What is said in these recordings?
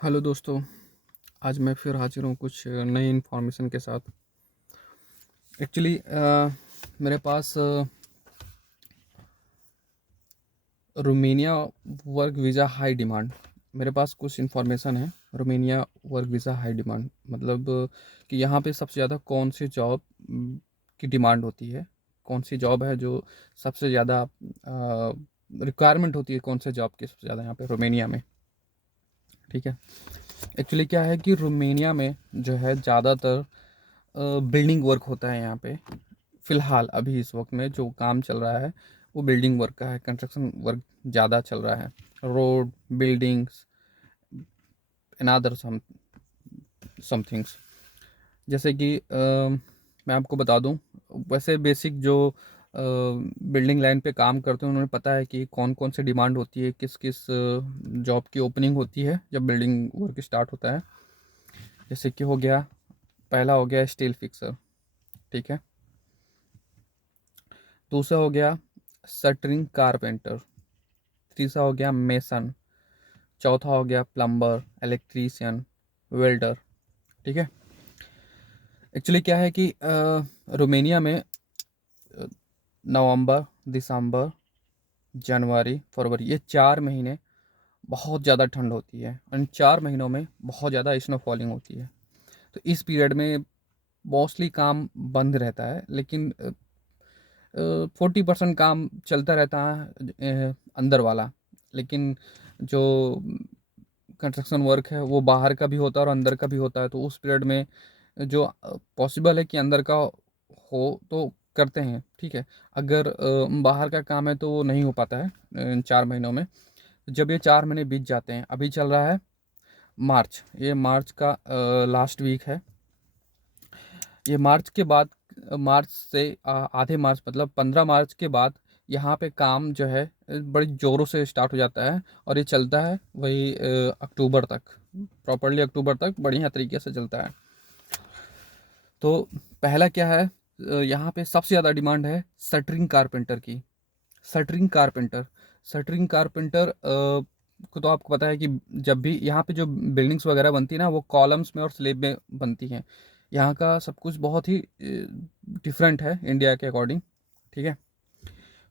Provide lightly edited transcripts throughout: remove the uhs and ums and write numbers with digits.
Hello दोस्तों, आज मैं फिर हाजिर हूँ कुछ नई इन्फॉर्मेशन के साथ। एक्चुअली मेरे पास Romania work visa high demand, मेरे पास कुछ इन्फॉर्मेशन है। Romania work visa high demand मतलब कि यहाँ पे सबसे ज़्यादा कौन सी जॉब की डिमांड होती है, कौन सी जॉब है जो सबसे ज़्यादा रिक्वायरमेंट होती है, कौन से जॉब की सबसे ज़्यादा यहाँ पे रोमेनिया में। ठीक है, एक्चुअली क्या है कि रोमेनिया में जो है ज़्यादातर बिल्डिंग वर्क होता है यहाँ पे। फ़िलहाल अभी इस वक्त में जो काम चल रहा है वो बिल्डिंग वर्क का है, कंस्ट्रक्शन वर्क ज़्यादा चल रहा है। Road, buildings and other somethings. जैसे कि मैं आपको बता दूं, वैसे बेसिक जो बिल्डिंग लाइन पे काम करते हैं उन्हें पता है कि कौन कौन सी डिमांड होती है, किस किस जॉब की ओपनिंग होती है जब बिल्डिंग वर्क स्टार्ट होता है। जैसे कि हो गया, पहला हो गया स्टील फिक्सर, ठीक है। दूसरा हो गया शटरिंग कारपेंटर। तीसरा हो गया मेसन। चौथा हो गया प्लम्बर, इलेक्ट्रीशियन, वेल्डर, ठीक है। एक्चुअली क्या है कि रोमेनिया में नवंबर, दिसंबर, जनवरी, फरवरी, ये 4 महीने बहुत ज़्यादा ठंड होती है। इन 4 महीनों में बहुत ज़्यादा स्नो फॉलिंग होती है। तो इस पीरियड में मोस्टली काम बंद रहता है, लेकिन 40% काम चलता रहता है अंदर वाला। लेकिन जो कंस्ट्रक्शन वर्क है वो बाहर का भी होता है और अंदर का भी होता है। तो उस पीरियड में जो पॉसिबल है कि अंदर का हो तो करते हैं, ठीक है। अगर बाहर का काम है तो वो नहीं हो पाता है इन 4 महीनों में। जब ये 4 महीने बीत जाते हैं, अभी चल रहा है मार्च, ये मार्च का लास्ट वीक है। ये मार्च के बाद, मार्च से आधे मार्च मतलब 15 मार्च के बाद यहाँ पे काम जो है बड़ी ज़ोरों से स्टार्ट हो जाता है और ये चलता है वही अक्टूबर तक, प्रॉपरली अक्टूबर तक बढ़िया तरीके से चलता है। तो पहला क्या है, यहाँ पे सबसे ज़्यादा डिमांड है शटरिंग कारपेंटर की। शटरिंग कारपेंटर, शटरिंग कारपेंटर को तो आपको पता है कि जब भी यहाँ पे जो बिल्डिंग्स वगैरह बनती है ना, वो कॉलम्स में और स्लेब में बनती हैं। यहाँ का सब कुछ बहुत ही डिफरेंट है इंडिया के अकॉर्डिंग, ठीक है।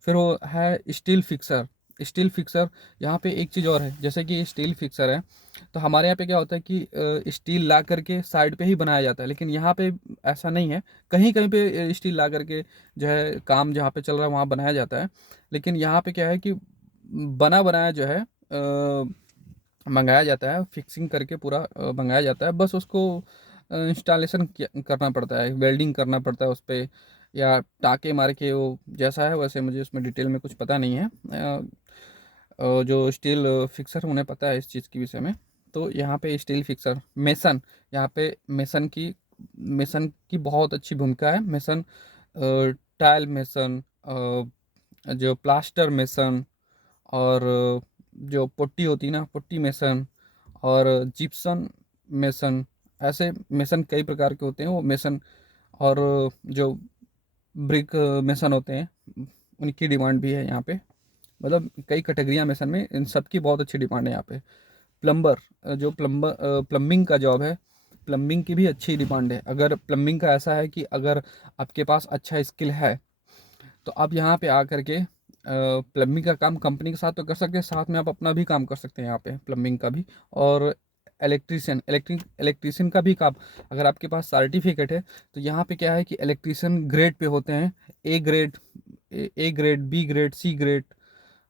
फिर वो है स्टील फिक्सर। स्टील फिक्सर, यहाँ पे एक चीज़ और है, जैसे कि स्टील फिक्सर है तो हमारे यहाँ पे क्या होता है कि स्टील ला करके साइड पे ही बनाया जाता है, लेकिन यहाँ पे ऐसा नहीं है। कहीं कहीं पे स्टील ला करके जो है काम जहाँ पे चल रहा है वहाँ बनाया जाता है। लेकिन यहाँ पे क्या है कि बना बनाया जो है मंगाया जाता है, फिक्सिंग करके पूरा मंगाया जाता है। बस उसको इंस्टॉलेशन करना पड़ता है, वेल्डिंग करना पड़ता है उस पर, या टाँके मार के, वो जैसा है वैसे। मुझे उसमें डिटेल में कुछ पता नहीं है। जो स्टील फिक्सर उन्हें पता है इस चीज़ के विषय में। तो यहाँ पे स्टील फिक्सर, मेसन, यहाँ पे मेसन की बहुत अच्छी भूमिका है। मेसन, टाइल मेसन, जो प्लास्टर मेसन, और जो पुट्टी होती है ना, पुट्टी मेसन, और जिप्सन मेसन, ऐसे मेसन कई प्रकार के होते हैं वो मेसन। और जो ब्रिक मेसन होते हैं उनकी डिमांड भी है यहाँ पे। मतलब कई कैटेगरियाँ मेसन में, इन सब की बहुत अच्छी डिमांड है यहाँ पे। प्लम्बर, जो प्लम्बिंग का जॉब है, प्लम्बिंग की भी अच्छी डिमांड है। अगर प्लम्बिंग का ऐसा है कि अगर आपके पास अच्छा स्किल है तो आप यहाँ पे आकर के प्लम्बिंग का काम कंपनी के साथ तो कर सकते हैं, साथ में आप अपना भी काम कर सकते हैं यहाँ पे प्लम्बिंग का भी। और इलेक्ट्रीशियन का भी काम, अगर आपके पास सर्टिफिकेट है तो यहाँ पे क्या है कि इलेक्ट्रीशियन ग्रेड पे होते हैं। A grade, A grade, B grade, C grade,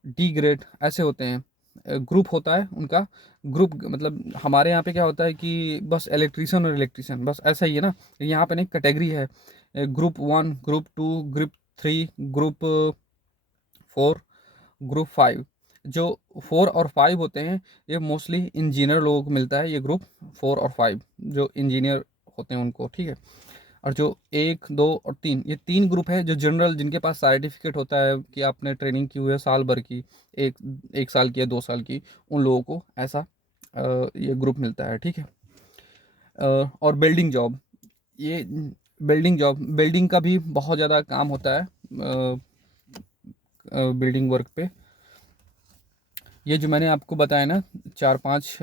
D grade, ऐसे होते हैं। ग्रुप होता है उनका। ग्रुप मतलब हमारे यहाँ पे क्या होता है कि बस इलेक्ट्रीशियन और इलेक्ट्रीशियन, बस ऐसा ही है ना। यहाँ पे नहीं, कैटेगरी है, group 1, group 2, group 3, group 4, group 5। जो 4 और 5 होते हैं ये मोस्टली इंजीनियर लोगों को मिलता है, ये ग्रुप 4 और 5 जो इंजीनियर होते हैं उनको, ठीक है। और जो 1, 2 और 3, ये 3 ग्रुप है जो जनरल, जिनके पास सर्टिफिकेट होता है कि आपने ट्रेनिंग की हुई है साल भर की, एक एक साल की या 2 साल की, उन लोगों को ऐसा ये ग्रुप मिलता है, ठीक है। और बिल्डिंग जॉब, ये बिल्डिंग का भी बहुत ज़्यादा काम होता है बिल्डिंग वर्क पे। ये जो मैंने आपको बताया ना, 4-5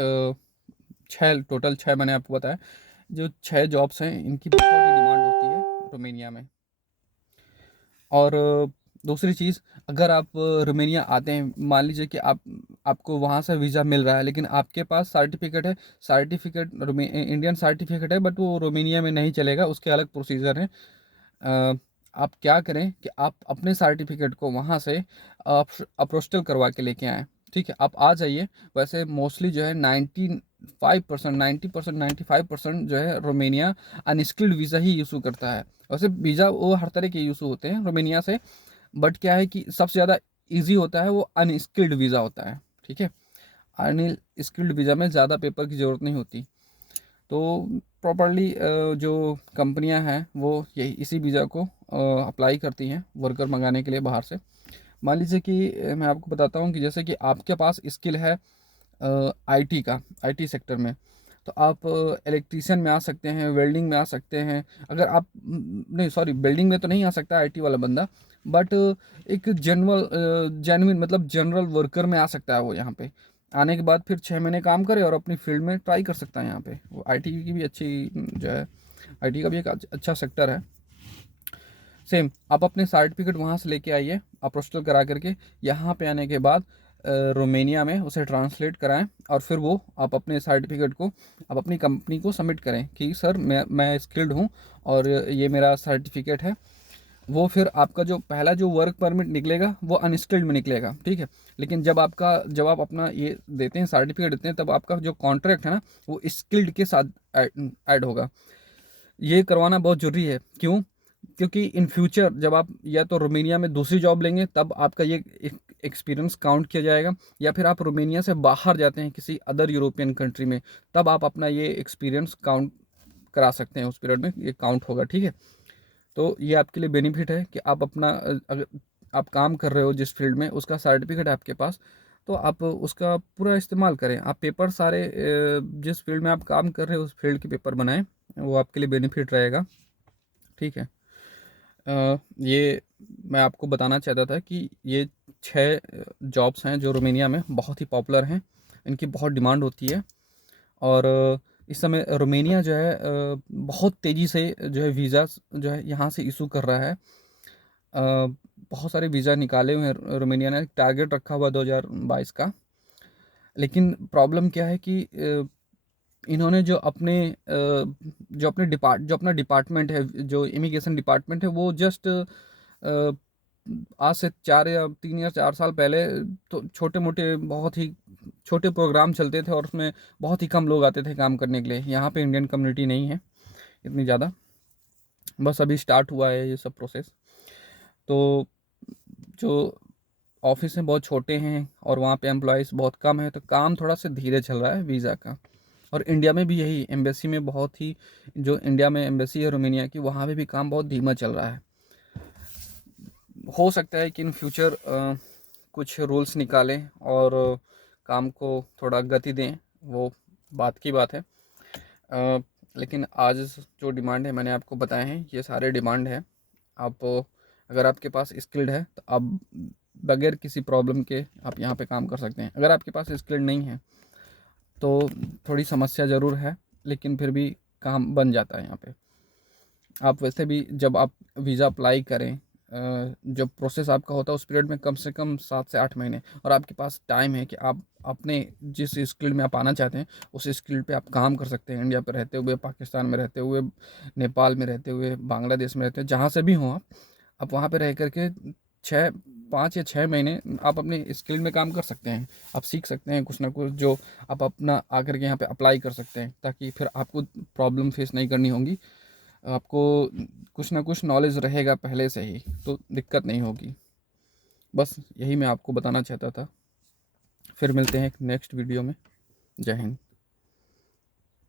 टोटल 6 मैंने आपको बताया, जो 6 जॉब्स हैं इनकी बहुत ही डिमांड होती है रोमेनिया में। और दूसरी चीज़, अगर आप रोमेनिया आते हैं, मान लीजिए कि आपको वहाँ से वीज़ा मिल रहा है, लेकिन आपके पास सर्टिफिकेट है, सर्टिफिकेट इंडियन सर्टिफिकेट है, बट वो रोमेनिया में नहीं चलेगा, उसके अलग प्रोसीजर है। आप क्या करें कि आप अपने सर्टिफिकेट को वहाँ से अपोस्टल करवा के लेके आएँ, ठीक है। आप आ जाइए। वैसे मोस्टली जो है 95%, 90%, 95% जो है रोमेनिया अनस्किल्ड वीज़ा ही इशू करता है। वैसे वीज़ा वो हर तरह के इशू होते हैं रोमेनिया से, बट क्या है कि सबसे ज़्यादा ईजी होता है वो अनस्किल्ड वीज़ा होता है, ठीक है। अनस्किल्ड वीज़ा में ज़्यादा पेपर की ज़रूरत नहीं होती। तो प्रॉपरली जो कंपनियां हैं वो यही इसी वीज़ा को अप्लाई करती हैं वर्कर मंगाने के लिए बाहर से। मान लीजिए कि मैं आपको बताता हूँ कि जैसे कि आपके पास स्किल है आईटी का, आईटी सेक्टर में, तो आप इलेक्ट्रीशियन में आ सकते हैं, वेल्डिंग में आ सकते हैं। अगर आप नहीं, सॉरी, बिल्डिंग में तो नहीं आ सकता आईटी वाला बंदा, बट एक जेन्युइन मतलब जनरल वर्कर में आ सकता है वो। यहाँ पे आने के बाद फिर 6 महीने काम करे और अपनी फील्ड में ट्राई कर सकता है। यहाँ पे वो आईटी की भी अच्छी जो है, आईटी का भी एक अच्छा सेक्टर है। सेम आप अपने सर्टिफिकेट वहाँ से लेके आइए अपोस्टल करा करके। यहाँ पे आने के बाद रोमेनिया में उसे ट्रांसलेट कराएं, और फिर वो आप अपने सर्टिफिकेट को आप अपनी कंपनी को सबमिट करें कि सर मैं स्किल्ड हूँ और ये मेरा सर्टिफिकेट है। वो फिर आपका जो पहला जो वर्क परमिट निकलेगा वो अनस्किल्ड में निकलेगा, ठीक है। लेकिन जब आप अपना ये देते हैं, सर्टिफिकेट देते हैं, तब आपका जो कॉन्ट्रैक्ट है ना वो स्किल्ड के साथ ऐड होगा। ये करवाना बहुत ज़रूरी है। क्यों? क्योंकि इन फ्यूचर जब आप या तो रोमेनिया में दूसरी जॉब लेंगे तब आपका ये एक्सपीरियंस काउंट किया जाएगा, या फिर आप रोमेनिया से बाहर जाते हैं किसी अदर यूरोपियन कंट्री में, तब आप अपना ये एक्सपीरियंस काउंट करा सकते हैं, उस पीरियड में ये काउंट होगा, ठीक है। तो ये आपके लिए बेनिफिट है कि आप अपना अगर आप काम कर रहे हो जिस फील्ड में, उसका सर्टिफिकेट है आपके पास, तो आप उसका पूरा इस्तेमाल करें। आप पेपर सारे जिस फील्ड में आप काम कर रहे हो उस फील्ड के पेपर बनाएं, वो आपके लिए बेनिफिट रहेगा, ठीक है। ये मैं आपको बताना चाहता था कि ये 6 जॉब्स हैं जो रोमेनिया में बहुत ही पॉपुलर हैं, इनकी बहुत डिमांड होती है। और इस समय रोमेनिया जो है बहुत तेज़ी से जो है वीज़ा जो है यहाँ से इशू कर रहा है। बहुत सारे वीज़ा निकाले हुए हैं रोमेनिया ने, टारगेट रखा हुआ 2022 का। लेकिन प्रॉब्लम क्या है कि इन्होंने जो अपना डिपार्टमेंट है, जो इमिग्रेशन डिपार्टमेंट है, वो जस्ट आज से 4 या 4 साल पहले तो छोटे मोटे बहुत ही छोटे प्रोग्राम चलते थे और उसमें बहुत ही कम लोग आते थे काम करने के लिए। यहाँ पे इंडियन कम्युनिटी नहीं है इतनी ज़्यादा, बस अभी स्टार्ट हुआ है ये सब प्रोसेस। तो जो ऑफिस हैं बहुत छोटे हैं और वहाँ पे एम्प्लॉयज़ बहुत कम है, तो काम थोड़ा सा धीरे चल रहा है वीज़ा का। और इंडिया में भी यही एम्बेसी में बहुत ही, जो इंडिया में एम्बेसी है रोमेनिया की, वहाँ पे भी काम बहुत धीमा चल रहा है। हो सकता है कि इन फ्यूचर कुछ रूल्स निकालें और काम को थोड़ा गति दें, वो बात की बात है। लेकिन आज जो डिमांड है मैंने आपको बताए हैं, ये सारे डिमांड है। आप अगर आपके पास स्किल्ड है तो आप बगैर किसी प्रॉब्लम के आप यहाँ पे काम कर सकते हैं। अगर आपके पास स्किल्ड नहीं है तो थोड़ी समस्या ज़रूर है, लेकिन फिर भी काम बन जाता है यहाँ पे। आप वैसे भी जब आप वीज़ा अप्लाई करें, जो प्रोसेस आपका होता है उस पीरियड में कम से कम 7 से 8 महीने, और आपके पास टाइम है कि आप अपने जिस स्किल में आप आना चाहते हैं उस स्किल पे आप काम कर सकते हैं। इंडिया पे रहते हुए, पाकिस्तान में रहते हुए, नेपाल में रहते हुए, बांग्लादेश में रहते हुए, जहाँ से भी हों आप वहाँ पे रह करके 5 या 6 महीने आप अपने स्किल में काम कर सकते हैं। आप सीख सकते हैं कुछ ना कुछ, जो आप अपना आकर के यहाँ पे अप्लाई कर सकते हैं, ताकि फिर आपको प्रॉब्लम फेस नहीं करनी होगी। आपको कुछ ना कुछ नॉलेज रहेगा पहले से ही, तो दिक्कत नहीं होगी। बस यही मैं आपको बताना चाहता था। फिर मिलते हैं एक नेक्स्ट वीडियो में। जय हिंद।